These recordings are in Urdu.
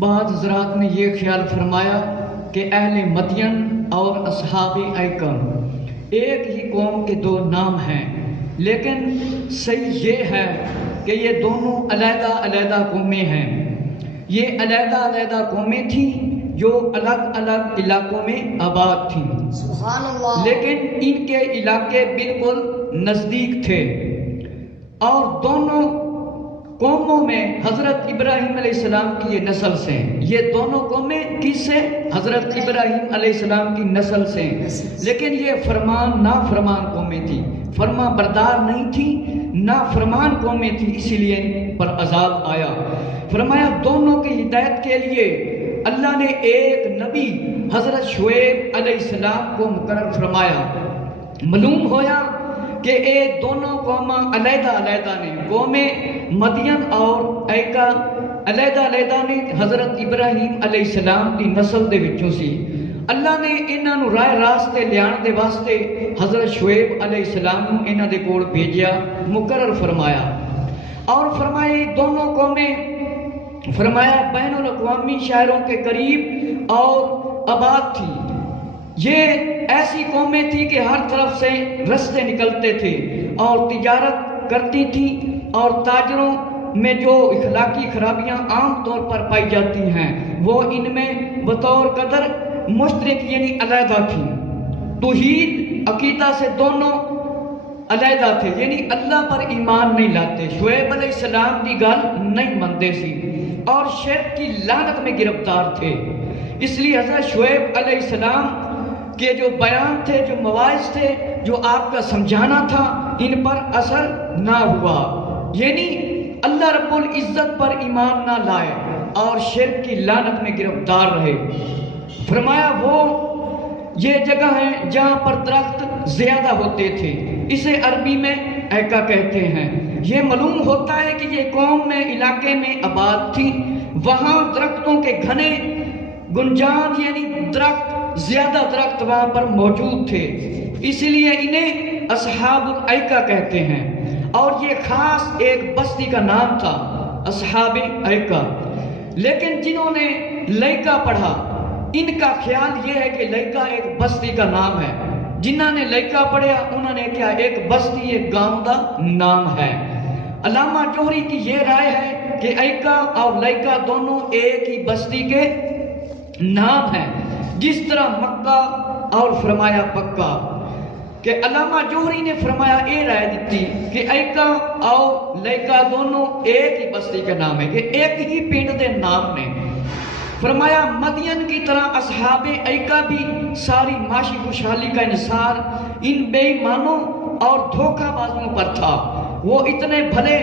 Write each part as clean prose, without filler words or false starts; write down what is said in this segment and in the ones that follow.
بعض حضرات نے یہ خیال فرمایا کہ اہل مدین اور اصحاب ایکا ایک ہی قوم کے دو نام ہیں، لیکن صحیح یہ ہے کہ یہ دونوں علیحدہ علیحدہ قومیں ہیں۔ یہ علیحدہ علیحدہ قومیں تھیں جو الگ الگ علاقوں میں آباد تھیں، سبحان اللہ، لیکن ان کے علاقے بالکل نزدیک تھے، اور دونوں قوموں میں حضرت ابراہیم علیہ السلام کی یہ نسل سے، یہ دونوں قومیں کس سے؟ حضرت ابراہیم علیہ السلام کی نسل سے، لیکن یہ فرمان نافرمان قومیں تھیں، فرما بردار نہیں تھی، نافرمان قومیں تھی، اسی لیے ان پر عذاب آیا۔ فرمایا دونوں کی ہدایت کے لیے اللہ نے ایک نبی حضرت شعیب علیہ السلام کو مقرر فرمایا۔ معلوم ہویا کہ یہ دونوں قوماں علیحدہ علیحدہ نے، قوم مدین اور ایکا علیحدہ علیحدہ نے حضرت ابراہیم علیہ السلام کی نسل دے وچوں سی۔ اللہ نے انہاں نوں راہ راستے لیان دے واسطے حضرت شعیب علیہ السلام نوں انہاں دے کول بھیجیا، مقرر فرمایا، اور فرمائے دونوں قومیں فرمایا بین الاقوامی شہروں کے قریب اور آباد تھی۔ یہ ایسی قومیں تھی کہ ہر طرف سے رستے نکلتے تھے اور تجارت کرتی تھی، اور تاجروں میں جو اخلاقی خرابیاں عام طور پر پائی جاتی ہیں وہ ان میں بطور قدر مشترک یعنی علیحدہ تھی۔ توحید عقیدہ سے دونوں علیحدہ تھے، یعنی اللہ پر ایمان نہیں لاتے، شعیب علیہ السلام کی گل نہیں مانتے سی، اور شرک کی لعنت میں گرفتار تھے۔ اس لیے حضرت شعیب علیہ السلام کے جو بیان تھے، جو مواعظ تھے، جو آپ کا سمجھانا تھا، ان پر اثر نہ ہوا، یعنی اللہ رب العزت پر ایمان نہ لائے اور شرک کی لعنت میں گرفتار رہے۔ فرمایا وہ یہ جگہ ہے جہاں پر درخت زیادہ ہوتے تھے، اسے عربی میں ایکا کہتے ہیں۔ یہ معلوم ہوتا ہے کہ یہ قوم میں علاقے میں آباد تھی، وہاں درختوں کے گھنے گنجان یعنی درخت، زیادہ درخت وہاں پر موجود تھے، اسی لیے انہیں اصحاب الایکا کہتے ہیں، اور یہ خاص ایک بستی کا نام تھا اصحاب ایکا۔ لیکن جنہوں نے لیکا پڑھا ان کا خیال یہ ہے کہ لیکا ایک بستی کا نام ہے، جنہوں نے لیکا پڑھا انہوں نے کیا ایک بستی ایک گاؤں کا نام ہے۔ علامہ جوہری کی یہ رائے ہے کہ ایکا اور لیکا دونوں ایک ہی بستی کے نام ہیں، جس طرح مکہ اور فرمایا پکا، کہ علامہ جوہری نے فرمایا یہ رائے دیتی کہ ایکا اور لیکا دونوں ایک ہی بستی کا نام ہے، کہ ایک ہی پنڈ دے نام نے۔ فرمایا مدین کی طرح اصحاب ایکا بھی ساری معاشی خوشحالی کا انحصار ان بے ایمانوں اور دھوکہ بازوں پر تھا۔ وہ اتنے بھلے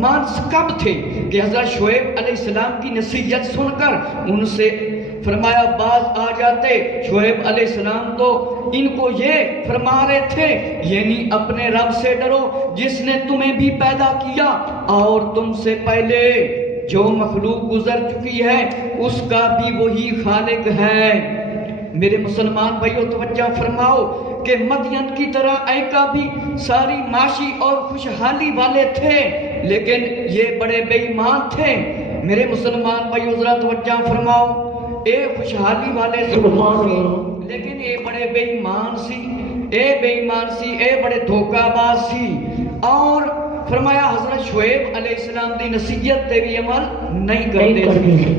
مانسکب تھے کہ حضرت شعیب علیہ السلام کی نصیحت سن کر ان سے فرمایا باز آ جاتے۔ شعیب علیہ السلام تو ان کو یہ فرما رہے تھے، یعنی اپنے رب سے ڈرو جس نے تمہیں بھی پیدا کیا اور تم سے پہلے جو مخلوق گزر چکی ہے اس کا بھی وہی خالق ہے۔ میرے مسلمان بھائیو توجہ فرماؤ کہ مدین کی طرح ایکا بھی ساری معاشی اور خوشحالی والے تھے، لیکن یہ بڑے بے ایمان تھے۔ میرے مسلمان بھائیو ذرا توجہ فرماؤ، اے خوشحالی والے لیکن اے بڑے بے ایمان سی، اے بے ایمان سی، اے بڑے دھوکہ باز سی، اور فرمایا حضرت شعیب علیہ السلام دی نصیحت تے بھی عمل نہیں کرتے سی،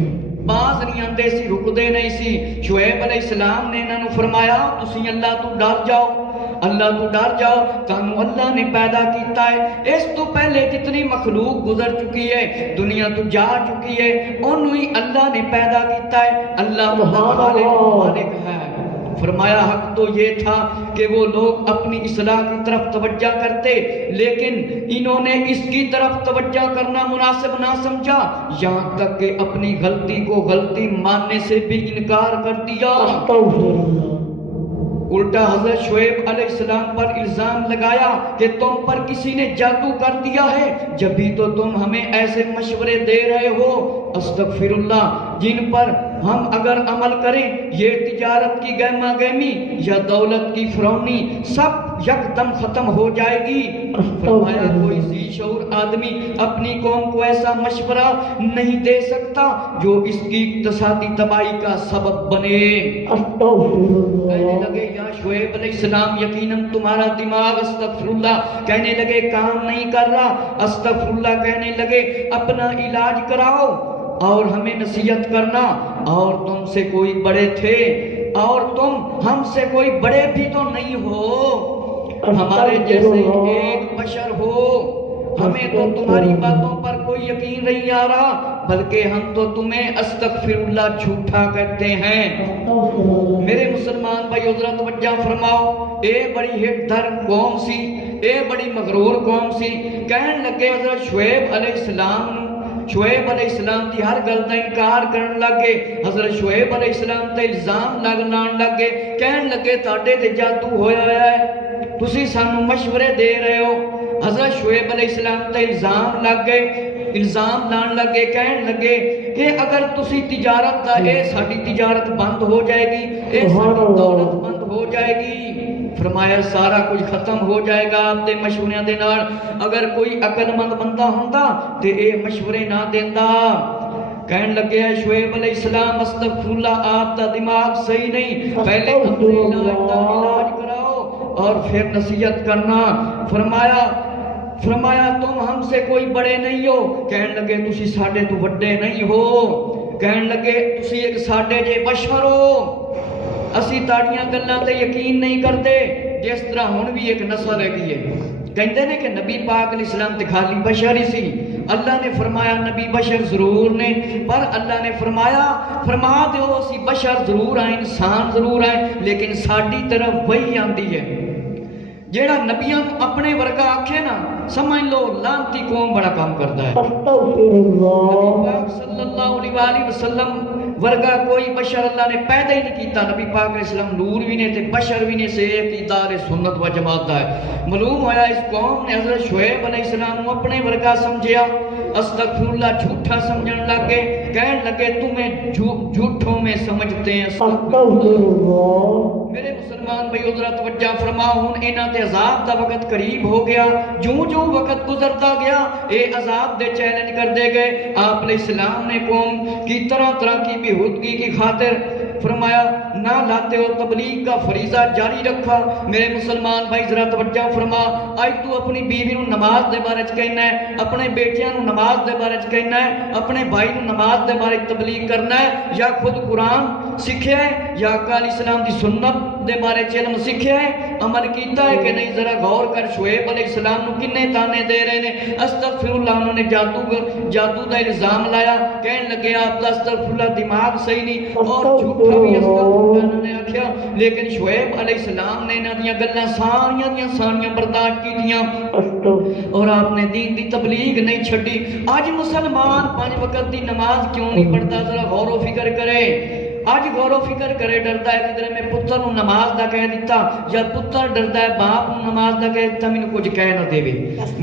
باز نہیں آندے سی، رکدے نہیں سی۔ شعیب علیہ السلام نے انہوں نے فرمایا تسی اللہ تو ڈر جاؤ، اللہ تو ڈر جاؤ، تانوں اللہ نے پیدا کیتا ہے، اس تو پہلے کتنی مخلوق گزر چکی ہے، دنیا تو جا چکی ہے، انہوں ہی اللہ نے پیدا کیتا ہے، اللہ خالق ہے۔ فرمایا حق تو یہ تھا کہ وہ لوگ اپنی اصلاح کی طرف توجہ کرتے، لیکن انہوں نے اس کی طرف توجہ کرنا مناسب نہ سمجھا، یہاں تک کہ اپنی غلطی کو غلطی ماننے سے بھی انکار کر دیا۔ الٹا حضرت شعیب علیہ السلام پر الزام لگایا کہ تم پر کسی نے جادو کر دیا ہے، جبھی تو تم ہمیں ایسے مشورے دے رہے ہو، استغفر اللہ، جن پر ہم اگر عمل کریں یہ تجارت کی گہما گہمی یا دولت کی فرونی سب یکدم ختم ہو جائے گی۔ فرمایا کوئی ذی شعور آدمی اپنی قوم کو ایسا مشورہ نہیں دے سکتا جو اس کی اقتصادی تباہی کا سبب بنے۔ کہنے لگے یا شعیب علیہ السلام یقیناً تمہارا دماغ استغفر اللہ کہنے لگے کام نہیں کر رہا، استغفر اللہ کہنے لگے اپنا علاج کراؤ اور ہمیں نصیحت کرنا، اور تم سے کوئی بڑے تھے اور تم ہم سے کوئی بڑے بھی تو نہیں ہو، ہمارے جیسے ایک بشر ہو، ہمیں تو تمہاری باتوں پر کوئی یقین نہیں آ رہا، بلکہ ہم تو تمہیں استغفر اللہ جھوٹا کہتے ہیں۔ میرے مسلمان بھائیو ذرا توجہ فرماؤ، اے بڑی ہٹ در قوم سی، اے بڑی مغرور قوم سی، کہن لگے حضرت شعیب علیہ السلام دی ہر گل دا انکار کرن لگے، حضرت شعیب علیہ السلام تے الزام لان لگے، کہن لگے تاڈے تے جادو ہویا ہے، تسی سانو مشورے دے رہے ہو۔ حضرت شعیب علیہ السلام تے الزام لان لگے، کہن لگے کہ اگر تسی تجارت دا اے ساڈی تجارت بند ہو جائے گی، اے ساڈی دولت بند ہو جائے گی۔ فرمایا سارا کچھ ختم ہو جائے گا آپ دے مشوریاں دے نال، اگر کوئی عقل مند بندہ ہوندا تے اے مشورے نہ دیندا۔ کہن لگے شعیب علیہ السلام استغفر اللہ آپ دا دماغ صحیح نہیں، پہلے اپنے علاج کراؤ اور پھر نصیحت کرنا۔ فرمایا تم ہم سے کوئی بڑے نہیں ہو، کہن لگے تسی ساڈے تو بڑے نہیں ہو، کہن لگے تسی ایک ساڈے جے بشر ہو، اسی تاڑیاں گلاں تے یقین نہیں کرتے، جس طرح ہن بھی ایک نسل ہے کہندے نے کہ نبی پاک علیہ السلام تے خالی بشر ہی سی، اللہ نے فرمایا نبی بشر ضرور نے، پر اللہ نے فرما دیو اسی بشر ضرور آئیں، انسان ضرور آئیں، لیکن ساڈی طرف وہی آندی ہے۔ جیڑا نبیاں اپنے ورگا آکھے نا سمجھ لو لانتی قوم بڑا کام کرتا ہے۔ نبی پاک صلی اللہ علیہ وآلہ وسلم ورگا کوئی بشر اللہ نے پیدا ہی نہیں کیتا، نبی پاک علیہ السلام نور بھی نے تے بشر بھی نے، سے ایک دار سنت و جماعت ہے۔ معلوم ہویا اس قوم نے حضرت شعیب علیہ السلام اپنے ورگا سمجھیا، استغفر اللہ جھوٹا سمجھن لگے، کہن لگے تمہیں جھوٹوں میں سمجھتے ہیں۔ میرے مسلمان بھائی ذرا توجہ فرماؤ، ہن انہاں تے عذاب دا وقت قریب ہو گیا، جو وقت گزرتا گیا اے عذاب دے چیلنج کر دے گئے۔ آپ علیہ السلام نے قوم کی طرح کی بےہودگی کی خاطر فرمایا نہ لاتے ہو تبلیغ کا فریضہ جاری رکھا۔ میرے مسلمان بھائی ذرا توجہ فرما، آج تو اپنی بیوی نو نماز دے بارے چ کہنا ہے، اپنے بیٹیاں نو نماز دے بارے چ کہنا ہے، اپنے بھائی نو نماز دے بارے تبلیغ کرنا ہے، یا خود قرآن سیکھیا ہے یا آقا علیہ السلام دی سنت دے بارے چ علم سیکھیا ہے، عمل کیتا ہے کہ نہیں؟ ذرا غور کر، شعیب علیہ السلام نو کنے تانے دے رہے نے، استغفر اللہ، انہوں نے جادو دا الزام لایا، کہن لگے آپ دا استغفر اللہ دماغ صحیح نہیں، اور جھوٹا بھی استغفر اللہ انہوں نے آکھیا، لیکن شعیب علیہ السلام نے انہاں دیاں گلاں ساریاں برداشت کیتیاں، اور آپ نے دین دی تبلیغ نہیں چھڈی۔ آج مسلمان 5 وقت دی نماز کیوں نہیں پڑھتا؟ ذرا غور و فکر کرے، آج غور و فکر کرے، ڈردا ہے کدھر میں پتر نو نماز دا کہہ دیتا، یا پتر ڈردا ہے باپ نو نماز دا کہہ دیتا مینوں کچھ کہہ نہ دے۔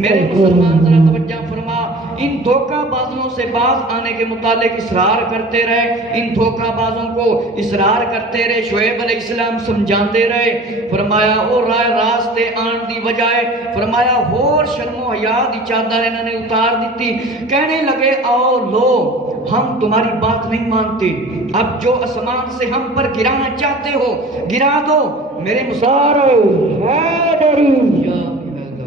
میرے مسلمان ذرا توجہ فرما، ان دھوکہ بازوں سے باز آنے کے متعلق اصرار کرتے رہے، ان دھوکہ بازوں کو اصرار کرتے رہے، شعیب علیہ السلام سمجھاتے رہے، فرمایا او رائے راستے آن دی بجائے فرمایا ہور شرم و حیا دی چادر انہوں نے اتار دیتی، کہنے لگے آؤ لو ہم تمہاری بات نہیں مانتے، اب جو آسمان سے ہم پر گرانا چاہتے ہو گرا دو۔ میرے مسلمان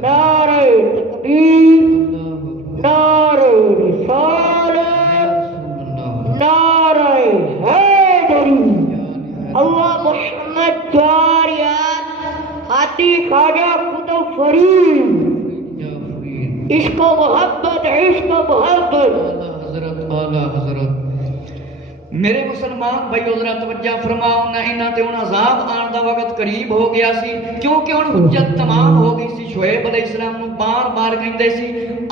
نعرہ تکبیر، نعرہ رسالت، نعرہ حیدری، اللہ محمد جاریات، خاطی خواجہ قطب فرید، عشق و محبت، عشق و محبت، اعلیٰ حضرت۔ میرے مسلمان بھائی ذرا توجہ فرماؤ، انہاں تے ہن عذاب آن دا وقت قریب ہو گیا سی، کیونکہ ہن حجت تمام ہو گئی سی۔ شعیب علیہ السلام نو بار بار کہندے سی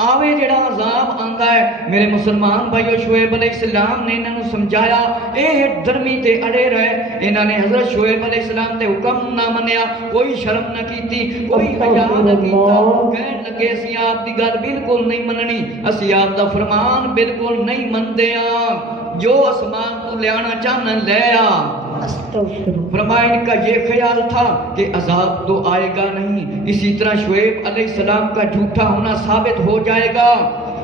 آوے جڑا عذاب آندا ہے۔ میرے مسلمان بھائیو شعیب علیہ السلام نے انہاں نو سمجھایا، اے درمی تے اڑے رہے، انہاں نے حضرت شعیب علیہ السلام دے حکم نہ منیا، کوئی شرم نہ کیتی، کوئی حیا نہ کیتا، کہن لگے اسی آپ دی گل بالکل نہیں مننی، اسی آپ دا فرمان بالکل نہیں مندے ہاں۔ جو آسمان تو لے آنا چاہنا لے آ۔ فرمایا ان کا یہ خیال تھا کہ عذاب تو آئے گا نہیں، اسی طرح شعیب علیہ السلام کا جھوٹا ہونا ثابت ہو جائے گا۔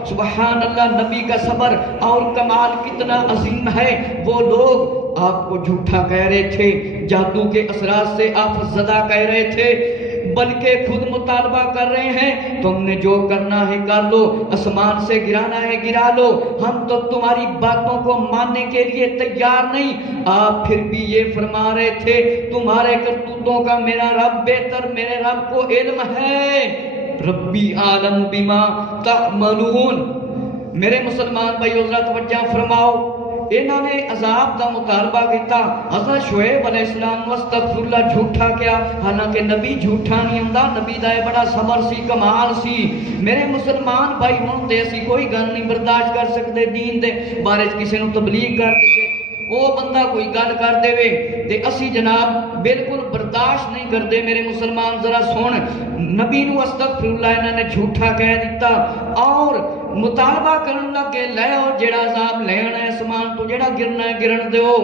سبحان اللہ، نبی کا صبر اور کمال کتنا عظیم ہے۔ وہ لوگ آپ کو جھوٹا کہہ رہے تھے، جادو کے اثرات سے آفت زدہ کہہ رہے تھے، بلکہ خود مطالبہ کر رہے ہیں تم نے جو کرنا ہے کر لو، آسمان سے گرانا ہے گرا لو، ہم تو تمہاری باتوں کو ماننے کے لیے تیار نہیں۔ آپ پھر بھی یہ فرما رہے تھے تمہارے کرتوتوں کا میرا رب بہتر، میرے رب کو علم ہے، ربی عالم بما تعملون۔ میرے مسلمان بھائیو ذرا توجہ فرماؤ، انہوں نے عذاب دا مطالبہ کیتا، حضرت شعیب علیہ السلام استغفر اللہ جھوٹا کیا، حالانکہ نبی جھوٹا نہیں ہوندا، نبی دا بڑا صبر سی، کمال سی۔ میرے مسلمان بھائی ہن تے اسی کوئی گل نہیں برداشت کر سکتے، دین دے بارے کسی نو تبلیغ کر دے وہ بندہ کوئی گل کر دے تے اسی جناب بالکل برداشت نہیں کرتے۔ میرے مسلمان ذرا سن، نبی نو استغفر اللہ انہوں نے جھوٹا کہہ دیتا اور مطالبہ کرن لگے لے آؤ جیڑا عذاب لینا ہے آسمان تو، جیڑا گرنا ہے گرن دیو،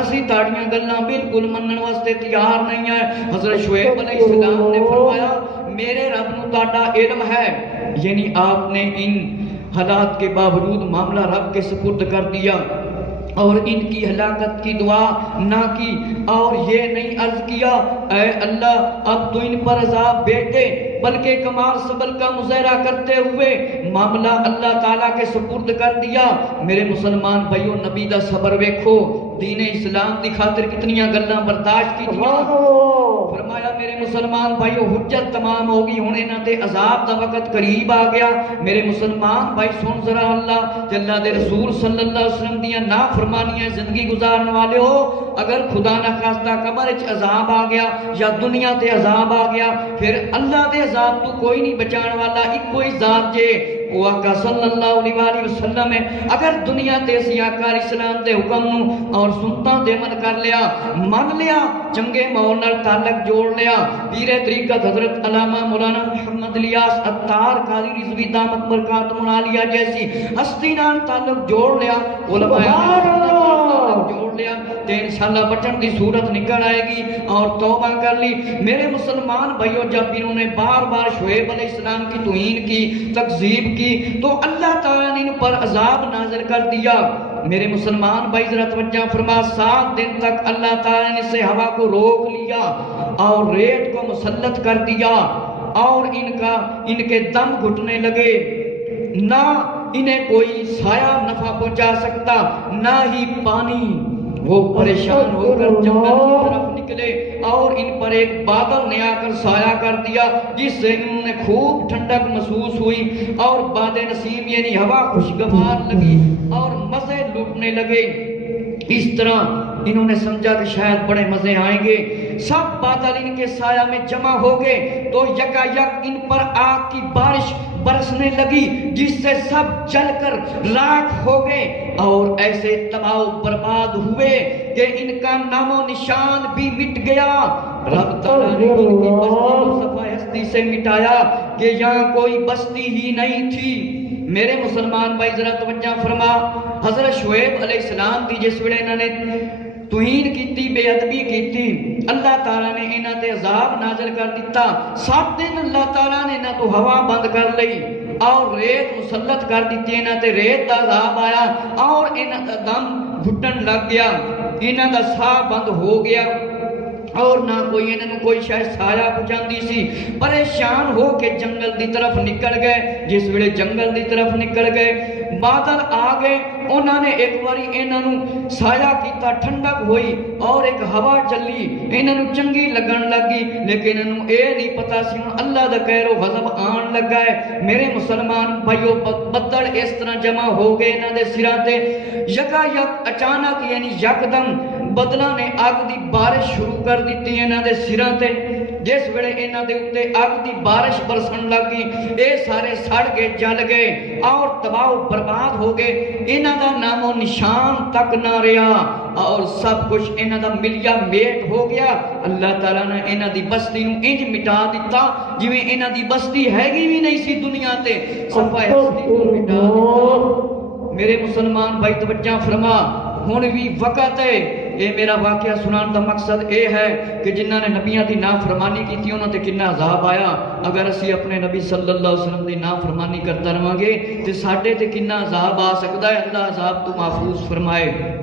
اسی تاڑیاں گلاں بالکل منن واسطے تیار نہیں ہے۔ حضرت شعیب علیہ السلام نے فرمایا میرے رب نو تاڑا علم ہے، یعنی آپ نے ان حالات کے باوجود معاملہ رب کے سپرد کر دیا اور ان کی ہلاکت کی دعا نہ کی، اور یہ نہیں عرض کیا اے اللہ اب تو ان پر عذاب بیٹے، بلکہ کمال صبر کا مظاہرہ کرتے ہوئے معاملہ اللہ تعالیٰ کے سپرد کر دیا۔ میرے مسلمان بھائیو نبی دا صبر ویکھو، دین اسلام دی خاطر کتنیاں گلاں برداشت کی دیا۔ فرمایا میرے مسلمان بھائیو حجت تمام ہوگی، ہن انہاں تے عذاب دا وقت قریب آ گیا۔ میرے مسلمان بھائی سن ذرا، اللہ تے اللہ دے رسول صلی اللہ علیہ وسلم دیاں نافرمانیاں زندگی گزارن والے ہو، اگر خدا نہ خواستہ قبر وچ عذاب آ گیا یا دنیا تے عذاب آ گیا، پھر اللہ دے عذاب تو کوئی نہیں بچان والا، ایک کوئی ذات جے وہ آقا صلی اللہ علیہ وآلہ وسلم ہے۔ اگر دنیا تے اسی آقا علیہ السلام دے حکم نو اور سنتاں دے من کر لیا، من لیا، چنگے مول نال تعلق جوڑ لیا، پیر طریقت حضرت علامہ مولانا محمد الیاس عطار قادری رضوی دامت برکاتہم العالیہ جیسی ہستی نال تعلق جوڑ لیا، علماء تعلق جوڑ لیا، تے انشاءاللہ بچن دی صورت نکل آئے گی اور توبہ کر لی۔ میرے مسلمان بھائیو جب انہوں نے بار بار شعیب علیہ السلام کی توہین کی، تکذیب کی، تو اللہ تعالیٰ نے ان پر عذاب نازل کر دیا۔ میرے مسلمان بھائی ذرا توجہ فرما، 7 دن تک اللہ تعالیٰ نے سے ہوا کو روک لیا اور ریت کو مسلط کر دیا، اور ان کے دم گھٹنے لگے، نہ انہیں کوئی سایہ نفع پہنچا سکتا نہ ہی پانی۔ وہ پریشان ہو کر جنگل کی طرف نکلے اور ان پر ایک بادل نے آ کر سایہ کر دیا، جس سے انہوں نے خوب ٹھنڈک محسوس ہوئی اور باد نسیم یعنی ہوا خوشگوار لگی اور مزے لوٹنے لگے۔ اس طرح انہوں نے سمجھا کہ شاید بڑے مزے آئیں گے، سب بادل ان کے سایہ میں جمع ہو گئے تو یکا یک ان پر آگ کی بارش برسنے لگی، جس سے سب جل کر راکھ ہو گئے اور ایسے تباہ و برباد ہوئے کہ ان کا نام و نشان بھی مٹ گیا۔ رب تعالیٰ نے ان کی بستی کو صفحہ ہستی سے مٹایا کہ یہاں کوئی بستی ہی نہیں تھی۔ میرے مسلمان بھائی ذرا توجہ فرما، حضرت شعیب علیہ السلام دی جس ویلے انہوں نے توہین کیتی، بے ادبی کیتی، اللہ تعالیٰ نے انہاں تے عذاب نازل کر دیتا۔ 7 دن اللہ تعالیٰ نے انہاں تو ہوا بند کر لئی اور ریت مسلط کر دیتی، انہاں تے ریت دا عذاب آیا اور انہاں دا دم گھٹن لگ گیا، انہاں دا ساہ بند ہو گیا اور نہ کوئی انہوں کوئی شاید سایہ پہنچاندی سی۔ پریشان ہو کے جنگل دی طرف نکل گئے، جس ویلے جنگل دی طرف نکل گئے بادل آ گئے، انہوں نے ایک باری انہوں سایہ کیتا، ٹھنڈک ہوئی اور ایک ہوا چلی، انہوں چنگی لگن لگی، لیکن انہوں اے نہیں پتا سی اللہ دا قہر و غضب آن لگا ہے۔ میرے مسلمان بھائیو بدل اس طرح جمع ہو گئے انہوں دے سراں تے، یکا یک اچانک یعنی یکدم بدلاں نے آگ دی بارش شروع کر دیتی انہوں دے سراں تے، جس ویلے انہوں دے اتے آگ دی بارش برسن لگی، اے سارے سڑ گئے، جل گئے اور تباہ و برباد ہو گئے، انہوں دا نام و نشان تک نہ رہا اور سب کچھ انہوں دا ملیا میٹ ہو گیا۔ اللہ تعالیٰ نے انہوں دی بستی نو انج مٹا دیتا جویں انہوں دی بستی ہے گی بھی نہیں سی دنیا تے، صفحہ ہستی کو مٹا دیتا۔ میرے مسلمان بھائی توجہ فرما، ہن بھی وقت ہے. اے میرا واقعہ سنان دا مقصد اے ہے کہ جنہاں نے نبیاں دی نافرمانی کی انہاں تے کنا عذاب آیا. اگر اسی اپنے نبی صلی اللہ علیہ وسلم دی نافرمانی کرتا رہاں گے تے ساڈے تے کنا عذاب آ سکدا ہے. اللہ عذاب تو محفوظ فرمائے.